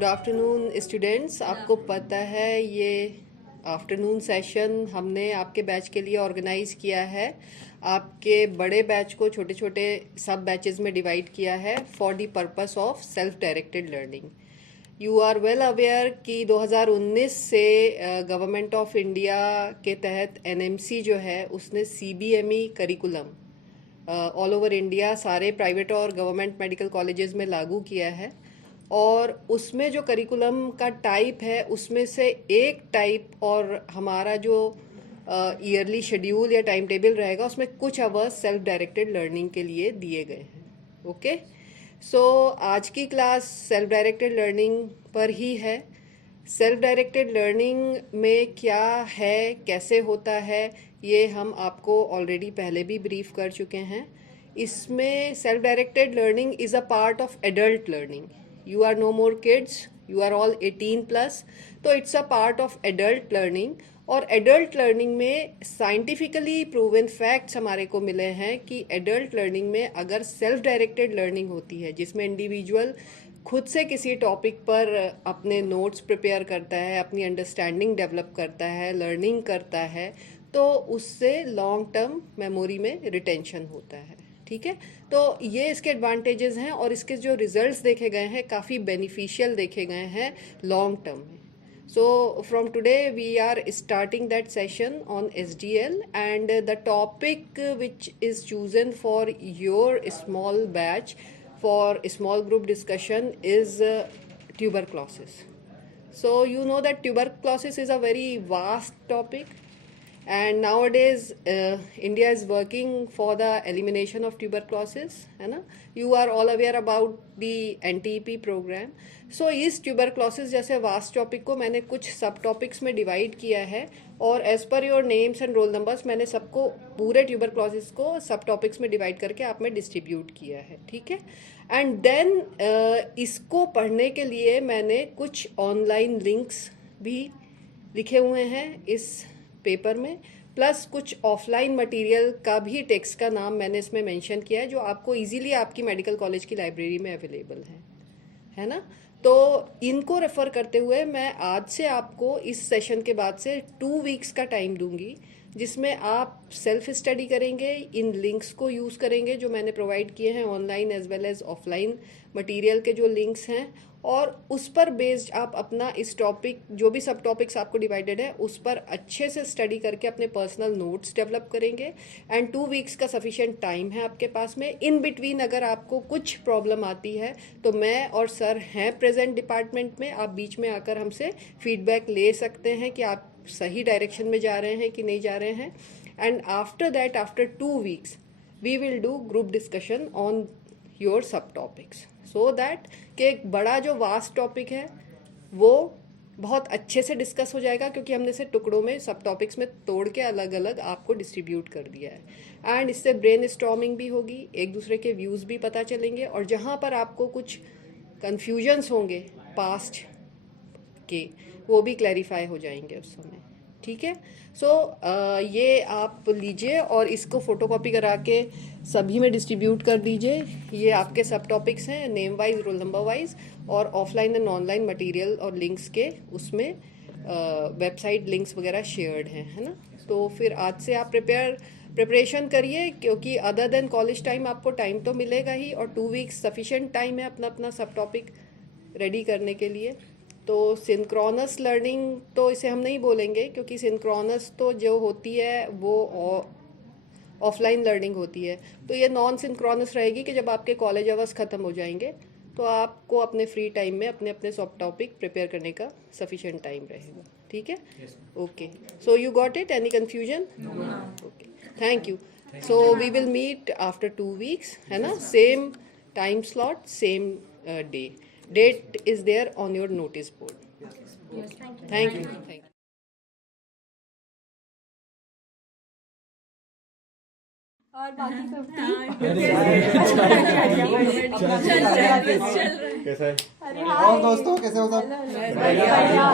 Good afternoon students. आपको पता है ये आफ्टरनून सेशन हमने आपके बैच के लिए ऑर्गेनाइज किया है। आपके बड़े बैच को छोटे छोटे सब बैचेस में डिवाइड किया है for the purpose of self directed learning. You are well aware कि 2019 से गवर्नमेंट ऑफ इंडिया के तहत एनएमसी जो है उसने सीबीएमई करिकुलम ऑल ओवर इंडिया सारे प्राइवेट और गवर्नमेंट मेडिकल कॉलेजेस में लागू किया है। और उसमें जो करिकुलम का टाइप है उसमें से एक टाइप और हमारा जो ईयरली शेड्यूल या टाइम टेबल रहेगा उसमें कुछ अवर्स सेल्फ डायरेक्टेड लर्निंग के लिए दिए गए हैं। ओके, सो आज की क्लास सेल्फ डायरेक्टेड लर्निंग पर ही है। सेल्फ डायरेक्टेड लर्निंग में क्या है, कैसे होता है, ये हम आपको ऑलरेडी पहले भी ब्रीफ कर चुके हैं। इसमें self directed learning is a part of adult learning. You are no more kids, you are all 18 plus, तो it's a part of adult learning. और एडल्ट लर्निंग में साइंटिफिकली प्रूवन फैक्ट्स हमारे को मिले हैं कि एडल्ट लर्निंग में अगर सेल्फ डायरेक्टेड लर्निंग होती है जिसमें इंडिविजुअल खुद से किसी टॉपिक पर अपने नोट्स प्रिपेयर करता है, अपनी अंडरस्टैंडिंग डेवलप करता है, लर्निंग करता है, तो उससे लॉन्ग टर्म मेमोरी में रिटेंशन होता है। ठीक है, तो ये इसके एडवांटेजेस हैं और इसके जो रिजल्ट्स देखे गए हैं काफ़ी बेनिफिशियल देखे गए हैं लॉन्ग टर्म में। So from today we are starting that session on SDL, and the topic which is chosen for your small batch for small group discussion is tuberculosis. So you know that tuberculosis is a very vast topic, and nowadays India is working for the elimination of tuberculosis, है ना। You are all aware about the NTP program. So इस tuberculosis जैसे vast topic को मैंने कुछ सब topics में divide किया है और as per your names and roll numbers मैंने सबको पूरे tuberculosis को सब टॉपिक्स में डिवाइड करके आप में डिस्ट्रीब्यूट किया है। ठीक है, एंड देन इसको पढ़ने के लिए मैंने कुछ ऑनलाइन लिंक्स भी लिखे हुए हैं इस पेपर में, प्लस कुछ ऑफलाइन मटेरियल का भी टेक्स्ट का नाम मैंने इसमें मेंशन किया है जो आपको इजीली आपकी मेडिकल कॉलेज की लाइब्रेरी में अवेलेबल है ना। तो इनको रेफ़र करते हुए मैं आज से आपको इस सेशन के बाद से 2 वीक्स का टाइम दूंगी जिसमें आप सेल्फ स्टडी करेंगे, इन लिंक्स को यूज़ करेंगे जो मैंने प्रोवाइड किए हैं online as well as offline material के जो लिंक्स हैं, और उस पर बेस्ड आप अपना इस टॉपिक जो भी सब टॉपिक्स आपको डिवाइडेड है उस पर अच्छे से स्टडी करके अपने पर्सनल नोट्स डेवलप करेंगे। एंड 2 वीक्स का सफिशिएंट टाइम है आपके पास में। इन बिटवीन अगर आपको कुछ प्रॉब्लम आती है तो मैं और सर हैं प्रेजेंट डिपार्टमेंट में, आप बीच में आकर हमसे फीडबैक ले सकते हैं कि आप सही डायरेक्शन में जा रहे हैं कि नहीं जा रहे हैं। And after that, after 2 weeks we will do group discussion on your subtopics, so that कि एक बड़ा जो वास्ट टॉपिक है वो बहुत अच्छे से डिस्कस हो जाएगा क्योंकि हमने इसे टुकड़ों में सब टॉपिक्स में तोड़ के अलग अलग आपको डिस्ट्रीब्यूट कर दिया है। एंड इससे ब्रेन स्टॉर्मिंग भी होगी, एक दूसरे के व्यूज़ भी पता चलेंगे, और जहाँ पर आपको कुछ कन्फ्यूजन्स होंगे पास्ट के वो भी क्लैरिफाई हो जाएंगे उस समय। ठीक है, सो ये आप लीजिए और इसको फोटोकॉपी करा के सभी में डिस्ट्रीब्यूट कर दीजिए। ये आपके सब टॉपिक्स हैं name wise, roll number wise, और ऑफलाइन एंड ऑनलाइन मटेरियल और लिंक्स के उसमें वेबसाइट लिंक्स वगैरह शेयर्ड हैं, है ना। तो फिर आज से आप प्रिपरेशन करिए क्योंकि अदर देन कॉलेज टाइम आपको टाइम तो मिलेगा ही, और 2 वीक्स सफिशिएंट टाइम है अपना अपना सब टॉपिक रेडी करने के लिए। तो सिंक्रोनस लर्निंग तो इसे हम नहीं बोलेंगे क्योंकि सिंक्रोनस तो जो होती है वो ऑफलाइन लर्निंग होती है, तो ये नॉन सिंक्रोनस रहेगी कि जब आपके कॉलेज आवर्स ख़त्म हो जाएंगे तो आपको अपने फ्री टाइम में अपने अपने सब टॉपिक प्रिपेयर करने का सफिशिएंट टाइम रहेगा। ठीक है, okay, so you got it, any confusion? Okay, thank you. So we will meet after 2 weeks, है ना, same time slot, same day, date is there on your notice board. Yes, thank you. Thank you. Thank you. और बाकी सब कैसा है? और दोस्तों कैसे हो सब? क्या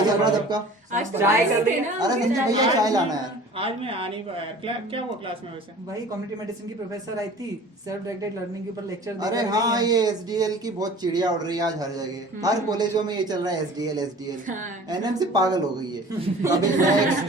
चल रहा है सबका? आज चाय कर रहे हैं। अरे संजय भैया चाय लाना है। आज मैं आ नहीं पाया। क्या हुआ क्लास में वैसे? भाई कम्युनिटी मेडिसिन की प्रोफेसर आई थी, सेल्फ डायरेक्टेड लर्निंग के ऊपर लेक्चर दे अरे रही हाँ, हैं। ये एसडीएल की बहुत चिड़िया उड़ रही है आज हर जगह। हर कॉलेजों में ये चल रहा है एसडीएल। एनएमसी पागल हो गई है। कभी नेक्स्ट,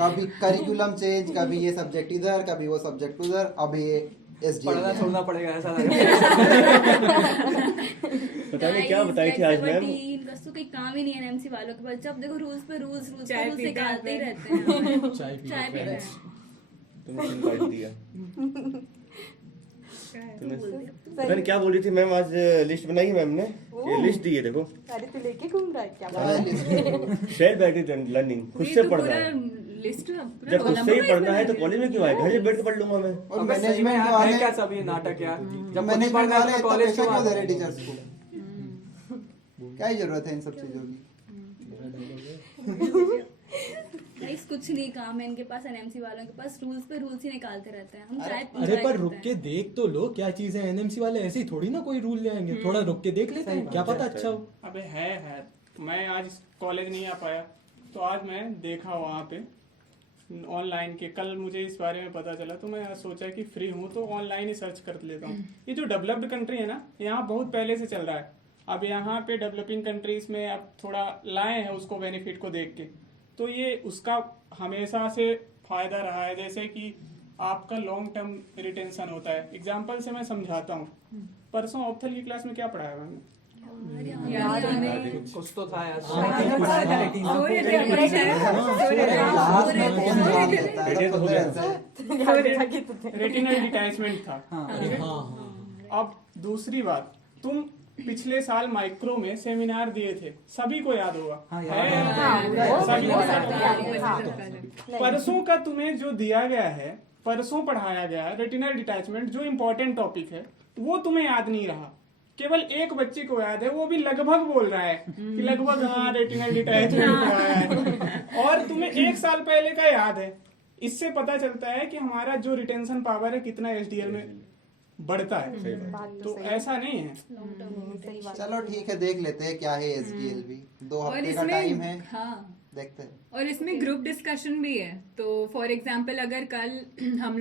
कभी करिकुलम चेंज, कभी ये सब्जेक्ट इधर, कभी वो सब्जेक्ट उधर, अब ये पढ़ना एसडीएल। छोड़ना पड़ेगा ऐसा लग रहा है। पता नहीं क्या बताई थी आज मैम। बस तो कोई काम ही नहीं है एनएमसी वालों के पास। जब देखो रूल्स पे रूल्स चाय पीते निकालते ही हैं। रहते हैं। चाय चाय पी रहे हैं। तुमने इनवाइट दिया। पता नहीं क्या बोल रही थी मैम। आज लिस्ट बनाई है मैम ने। ये लिस्ट दी है देखो। अरे तू लेके घूम रहा है क्या? सेल्फ डायरेक्टेड लर्निंग, खुद से पढ़ना है। लिस्ट जब खुद से ही पढ़ना है तो कॉलेज में क्यों आए? घर में बैठ के पढ़ लूंगा मैं। और अबे सही में मैनेजमेंट यार, वाले है क्या सब ये नाटक यार? जब मैनेजमेंट नहीं पढ़ना वाले है तो इतना कॉलेज पैसा क्यों क्यों दे आते रहे हैं? टीचर्स को? क्या ही जरूरत है इन सब चीजों की? गाइस कुछ नहीं काम है इनके पास। एनएमसी वालों के पास रूल्स पे रूल्स ही निकालते रहते हैं। हम चाय अरे पर रुक के देख तो लो क्या चीज है। एनएमसी वाले ऐसे ही थोड़ी ना कोई रूल ले आएंगे। थोड़ा रुक के देख लेते हैं, क्या पता अच्छा हो। अबे है। मैं आज कॉलेज नहीं आ पाया तो आज मैं देखा वहाँ पे ऑनलाइन के। कल मुझे इस बारे में पता चला तो मैं सोचा कि फ्री हूँ तो ऑनलाइन ही सर्च कर लेता हूँ। ये जो डेवलप्ड कंट्री है ना, यहाँ बहुत पहले से चल रहा है। अब यहाँ पे डेवलपिंग कंट्रीज में अब थोड़ा लाए हैं उसको, बेनिफिट को देख के। तो ये उसका हमेशा से फायदा रहा है। जैसे कि आपका लॉन्ग टर्म रिटेंशन होता है। एग्जाम्पल से मैं समझाता हूँ। परसों ऑप्थल की क्लास में क्या पढ़ाया मैंने? याद नहीं। कुछ तो था यार। सो रहे थे अपने शहर। सो रहे थे। क्लास में कौन ध्यान देता है? ये तो हो गया। रेटिनल डिटैचमेंट था। हाँ। अब दूसरी बात, तुम पिछले साल माइक्रो में सेमिनार दिए थे, सभी को याद होगा। हाँ, है? याद सभी को याद होगा। हाँ। परसों का तुम्हें जो दिया गया है, परसों पढ़ाया गया है रेटिनल डिटैचमेंट, जो इम्पोर्टेंट टॉपिक है, वो तुम्हें याद नहीं रहा। केवल एक बच्चे को याद है, वो भी लगभग बोल रहा है कि लगभग हाँ रेटिनल डिटैचमेंट पढ़ाया है, और तुम्हें एक साल पहले का याद है। इससे पता चलता है कि हमारा जो रिटेंशन पावर है कितना एसडीएल में बढ़ता है। तो ऐसा नहीं है। चलो ठीक है, देख लेते हैं क्या है एसडीएल भी। 2 और हफ्ते का इसमें टाइम है, हाँ, देखते हैं। और इसमें ग्रुप डिस्कशन भी है। तो फॉर एग्जांपल अगर कल हम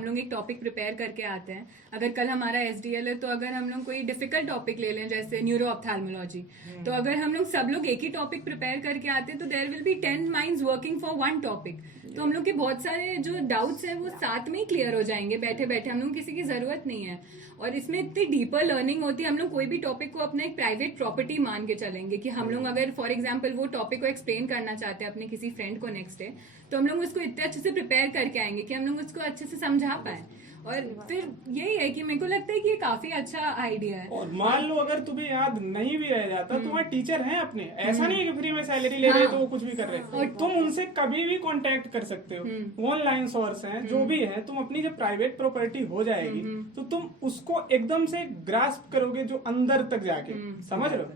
लोग एक टॉपिक प्रिपेयर करके आते हैं, अगर कल हमारा एसडीएल है तो अगर हम लोग कोई डिफिकल्ट टॉपिक ले लें जैसे न्यूरो ऑप्थेल्मोलॉजी, तो अगर हम लोग सब लोग एक ही टॉपिक प्रिपेयर करके आते हैं तो there will be 10 minds working for one topic. तो हम लोग के बहुत सारे जो डाउट्स हैं वो साथ में ही क्लियर हो जाएंगे बैठे बैठे। हम लोग किसी की जरूरत नहीं है। और इसमें इतनी डीपर लर्निंग होती है। हम लोग कोई भी टॉपिक को अपना एक प्राइवेट प्रॉपर्टी मान के चलेंगे कि हम लोग अगर फॉर एग्जांपल वो टॉपिक को एक्सप्लेन करना चाहते हैं अपने किसी फ्रेंड को नेक्स्ट डे, तो हम लोग उसको इतने अच्छे से प्रिपेयर करके आएंगे कि हम लोग उसको अच्छे से समझा पाए। और फिर यही है कि मेरे को लगता है कि ये काफी अच्छा आइडिया है। और मान लो अगर तुम्हें याद नहीं भी रह जाता, तुम्हारे टीचर हैं अपने, ऐसा नहीं है कि फ्री में सैलरी ले रहे तो वो कुछ भी कर रहे हैं। तुम उनसे कभी भी कांटेक्ट कर सकते हो। ऑनलाइन सोर्स हैं, जो भी है। तुम अपनी जब प्राइवेट प्रॉपर्टी हो जाएगी तो तुम उसको एकदम से ग्रास्प करोगे जो अंदर तक जाके, समझ रहे हो?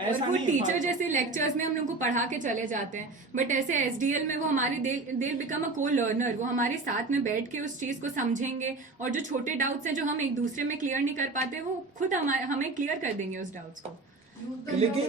ऐसा और वो नहीं। टीचर जैसे लेक्चर्स में हम लोग को पढ़ा के चले जाते हैं, बट ऐसे एसडीएल में वो हमारे दे बिकम अ को लर्नर। वो हमारे साथ में बैठ के उस चीज को समझेंगे और जो छोटे डाउट्स हैं जो हम एक दूसरे में क्लियर नहीं कर पाते, वो खुद हमें क्लियर कर देंगे उस डाउट्स को। लेकिन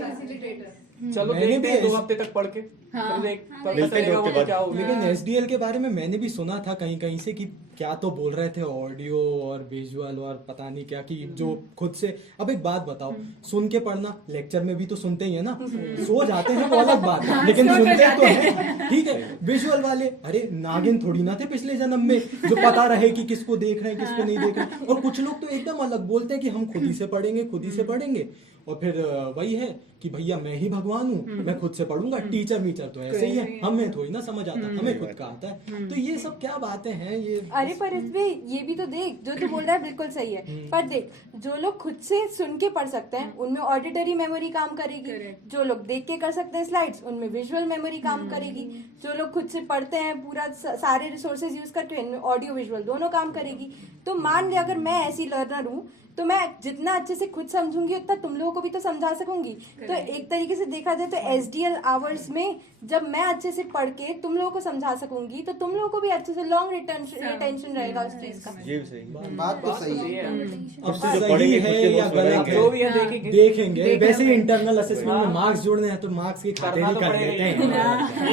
चलो मैंने देखते हैं भी 2 हफ्ते तक पढ़ के। हाँ। फिर देख पता मिलते हैं चलेगा उसके वो बाद। क्या होगा। लेकिन एसडीएल के बारे में मैंने भी सुना था कहीं कहीं से कि क्या तो बोल रहे थे ऑडियो और विजुअल और पता नहीं क्या, कि जो खुद से। अब एक बात बताओ, सुन के पढ़ना, लेक्चर में भी तो सुनते ही है ना। सो जाते हैं वो अलग बात है, लेकिन सो तो सुनते तो जाते हैं। ठीक है, विजुअल वाले अरे नागिन थोड़ी ना थे पिछले जन्म में जो पता रहे कि किसको देख रहे हैं किसको नहीं देख रहे हैं। और कुछ लोग तो एकदम अलग बोलते हैं कि हम खुद ही से पढ़ेंगे खुद ही से पढ़ेंगे। और फिर वही है कि भैया मैं ही भगवान हूँ, मैं खुद से पढ़ूंगा। टीचर वीचर तो ऐसे ही है, हमें थोड़ी ना समझ आता, हमें खुद का आता है। तो ये सब क्या बातें हैं ये। अरे पर इसमें ये भी तो देख, जो तू बोल रहा है बिल्कुल सही है। पर देख, जो लोग खुद से सुन के पढ़ सकते हैं उनमें ऑडिटरी मेमोरी काम करेगी। जो लोग देख के कर सकते हैं स्लाइड्स, उनमें विजुअल मेमोरी काम करेगी। जो लोग खुद से पढ़ते हैं पूरा सारे रिसोर्सेज यूज करके, इनमें ऑडियो विजुअल दोनों काम करेगी। तो मान ले अगर मैं ऐसी लर्नर हूँ तो मैं जितना अच्छे से खुद समझूंगी उतना तुम लोगों को भी तो समझा सकूंगी। तो एक तरीके से देखा जाए तो SDL आवर्स में जब मैं अच्छे से पढ़ के तुम लोगों को समझा सकूंगी तो तुम लोगों को भी अच्छे से लॉन्ग रिटेंशन रहेगा उस चीज का। ये भी सही बात तो सही है। अब उससे जो सही पढ़ेंगे, है खुद के या नोट्स गलत बनाएंगे। जो भी है देखेंगे देखेंगे। वैसे ही इंटरनल असेसमेंट में मार्क्स जोड़ने हैं तो मार्क्स की खातिर कर लेते हैं।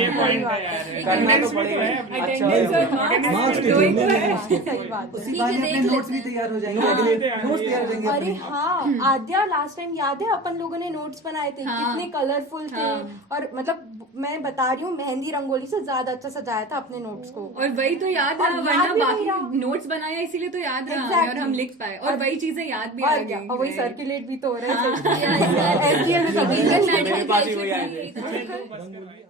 ये पॉइंट है यार, करना तो अटेंडेंस भी तो है पड़ेगा। अच्छा Attendance है। और marks मार्क्स के दो ही जोड़ने तो हैं है। उसके। सही बात है। उसी बहाने अपने नोट्स भी तैयार हो जाएंगे अगले नोट्स तैयार हो जाएंगे अरे अपने। हाँ, आद्या लास्ट टाइम याद है अपन लोगों ने नोट्स बनाए थे, हाँ। कितने कलरफुल थे। और मतलब मैं बता रही हूँ मेहंदी रंगोली से ज्यादा अच्छा सजाया था अपने नोट्स को। और वही तो याद और रहा, याद वरना भी नहीं रहा। बाकी नोट्स बनाया इसीलिए तो याद रहा हमें Exactly. और हम लिख पाए और वही चीजें याद भी आ और गई। क्या, और वही सर्कुलेट भी तो हो रहा है। हाँ। SDL में सब मेरे पास ही वही आए थे।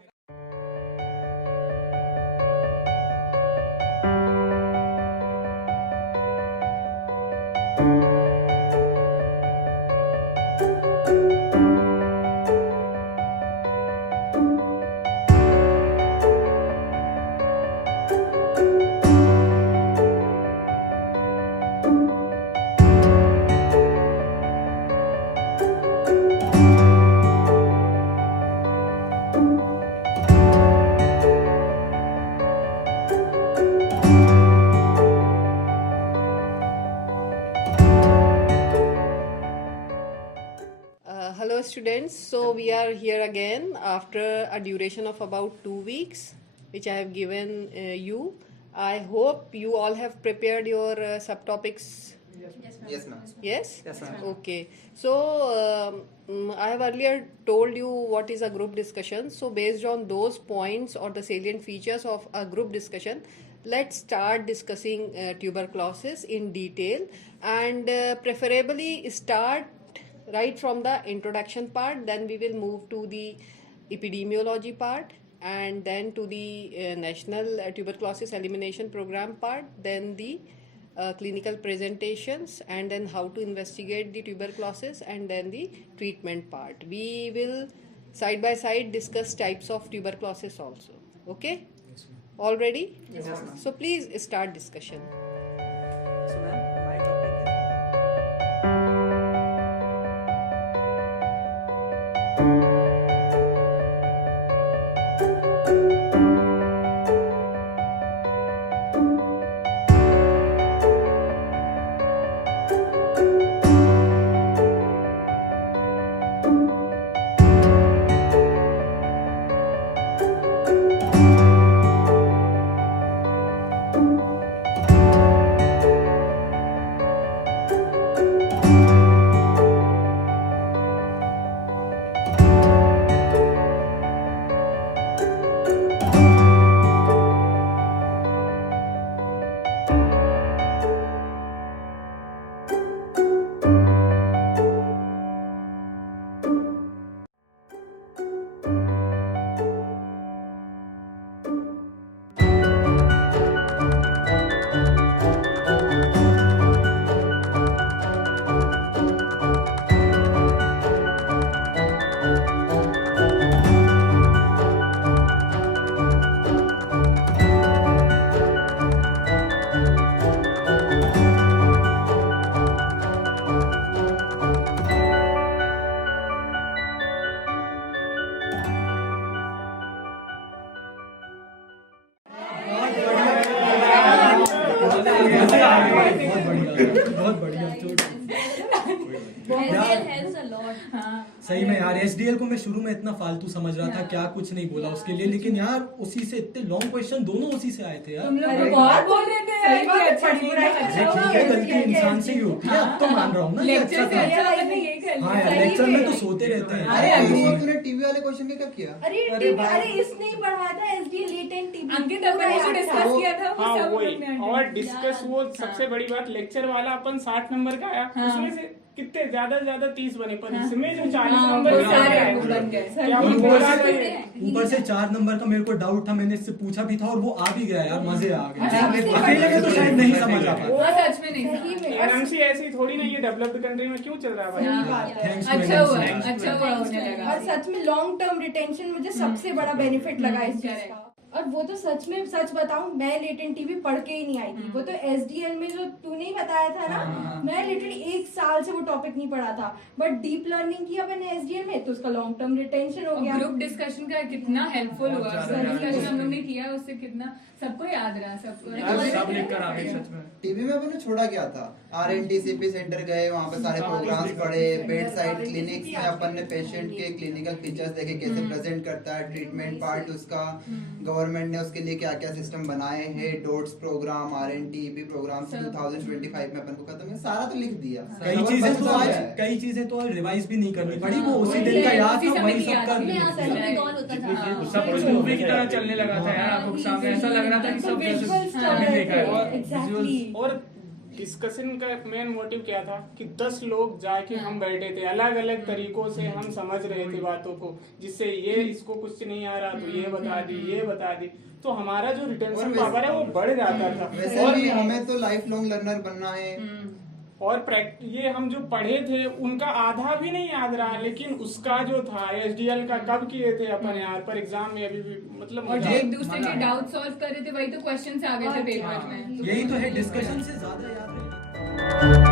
Hello students, so we are here again after a duration of about 2 weeks which I have given you. I hope you all have prepared your subtopics. Yes ma'am. Yes? Yes, ma'am. Okay. So I have earlier told you what is a group discussion. So based on those points or the salient features of a group discussion, let's start discussing tuberculosis in detail and preferably start right from the introduction part. Then we will move to the epidemiology part and then to the national tuberculosis elimination program part, then the clinical presentations, and then how to investigate the tuberculosis, and then the treatment part. We will side by side discuss types of tuberculosis also. Okay? All ready? Yes, ma'am. So please start discussion. So ma'am, my topic is बहुत बढ़िया सही में यार SDL को मैं शुरू में इतना फालतू समझ रहा था, क्या कुछ नहीं बोला उसके लिए, लेकिन यार उसी से इतने लॉन्ग क्वेश्चन दोनों उसी से आए थे यार। तुम लोग तो बहुत बोल रहे थे यार, सही बात है, अच्छा पढ़ी बुराई अच्छा अच्छा हुआ। ठीक है, गलती इंसान से ही होती है, अब तो मान रहा हूँ ना ये अच्छा लेक्चर से था। अच्छा लगा था, यही कर हाँ यार, लिया। लेक्चर में तो सोते रहते हैं। अरे अभी तूने टीवी वाले क्वेश्चन के कब किया? अरे इसने ही पढ़ाया था SDL लेटेंट टीबी। अंकित अपन ने जो डिस्कस किया था वो हाँ सब वही, लोग ने और डिस्कस वो सबसे बड़ी बात, लेक्चर वाला अपन 60 नंबर का आया, उसमें से कितने ज्यादा से ज्यादा 30 बने, पर इसमें जो 40 नंबर वो के सारे आए, बन गए। क्या और वो ऊपर बोला से था? ऊपर से 4 नंबर का मेरे को डाउट था, मैंने इससे पूछा भी था और वो आ भी गया यार, मजे आ गए। अकेले में तो शायद नहीं समझ आ पाता। हाँ, सच में नहीं था। एनएमसी ऐसी थोड़ी ना, ये डेवलप्ड कंट्री में क्यों चल रहा है भाई? थैंक्स अच्छा हुआ होने लगा। और सच में लॉन्ग टर्म रिटेंशन मुझे सबसे बड़ा बेनिफिट लगा इस चीज का। और वो तो सच में सच बताऊं, मैं लेटेंट टीवी पढ़ के ही नहीं आई थी। वो तो एसडीएल में जो तूने ही बताया था ना, मैं लिटरली 1 साल से वो टॉपिक नहीं पढ़ा था, बट डीप लर्निंग किया मैंने एसडीएल में, तो उसका लॉन्ग टर्म रिटेंशन हो गया। ग्रुप डिस्कशन का कितना हेल्पफुल हुआ, डिस्कशन हम लोग ने किया उससे कितना सबको याद रहा, सब लेकर आ गए सच में। टीवी में मैंने छोड़ा क्या था, आरएनटीसीपी सेंटर गए, वहाँ पे सारे प्रोग्राम्स पढ़े, बेड साइड क्लिनिक्स में अपन ने पेशेंट के क्लिनिकल फीचर्स देखे, कैसे प्रेजेंट करता है, ट्रीटमेंट पार्ट उसका, गवर्नमेंट ने उसके लिए क्या क्या सिस्टम बनाए हैं, डोट्स प्रोग्राम, आरएनटीपी प्रोग्राम 2025 में अपन को खत्म है, सारा तो लिख दिया। कई चीजें तो आज रिवाइज भी नहीं करनी पड़ी, वो उसी दिन का याद था, वही सब कर लिया। सब कुछ मूवी की तरह चलने लगा था यार आंखों के सामने, ऐसा लग रहा था कि सब अभी देखा है। एग्जैक्टली। और डिस्कशन का मेन मोटिव क्या था कि 10 लोग जाके हम बैठे थे, अलग अलग तरीकों से हम समझ रहे थे बातों को, जिससे ये इसको कुछ नहीं आ रहा तो ये बता दी, ये बता दी, तो हमारा जो रिटेंशन पावर है वो बढ़ जाता था। वैसे भी हमें तो लाइफ लॉन्ग लर्नर बनना है, और ये हम जो पढ़े थे उनका आधा भी नहीं याद रहा, लेकिन उसका जो था एसडीएल का कब किए थे अपन यार, पर एग्जाम में अभी भी मतलब और एक दूसरे के डाउट सॉल्व कर रहे थे, वही तो क्वेश्चन आ गए थे पेपर में। यही तो है, डिस्कशन से ज्यादा याद रहेगा।